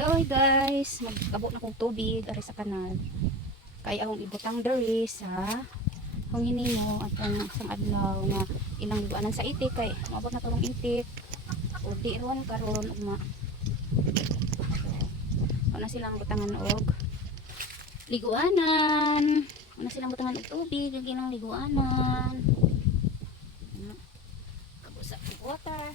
Hello guys, magkabot na kong tubig ari sa kanal. Kaya akong ibutang diri sa hangini mo at ang isang adlaw nga ilang liguanan sa itik kay maabot na turong itik. O di ron karon ugma. Una silang butangan og liguanan. Una silang butangan og tubig, ang ginang liguanan. Kabusa og water.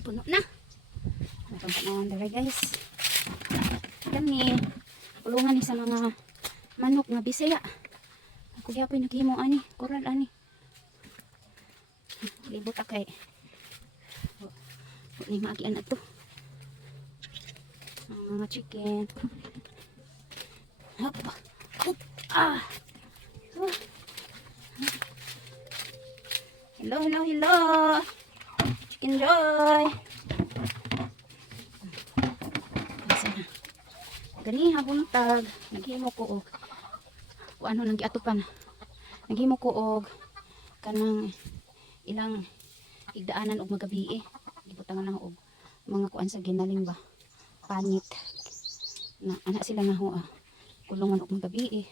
Puno na. Napunta na dere guys. Kani pulungan ni sa mga manok nga bisaya. Ako gyapon naghimo ani, koral ani. Libot akay. Ni maagian ato. Ang mga chicken. Hop. Hop. Ah. Hello, hello, hello. Chicken Joy. Gani habuntag naghimo ko og ano nang giatupan. Naghimo ko og kanang ilang igdaanan og magabi gibutangan na og mga kuan sa ginaling ba panit na ana sila nga ho kulungan og magabi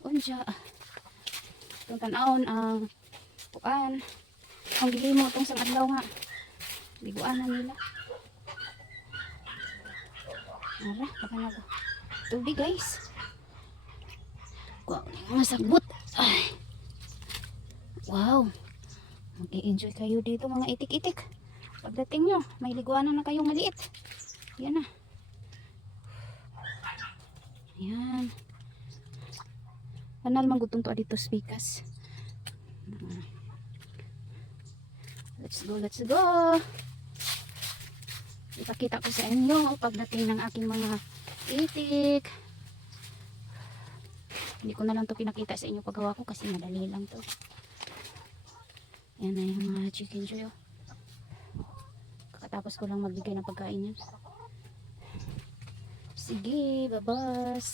unja tong tan-awon ang kuan ang gihimo tong sang adlaw nga liguanan nila. Ara, baka na tubig guys. Wow, mga sagbot. Ay. Wow. Mag-i-enjoy kayo dito mga itik-itik. Pagdating nyo, may liguanan na kayong maliit. Yan na. Yan. Kanal manggutong to dito spikas. Let's go, let's go. Ipakita ko sa inyo pagdating ng aking mga itik. Hindi ko na lang to pinakita sa inyo paggawa ko kasi madali lang to. Yan na yung mga chicken joy. Kakatapos ko lang magbigay ng pagkain yan. Sige, babas.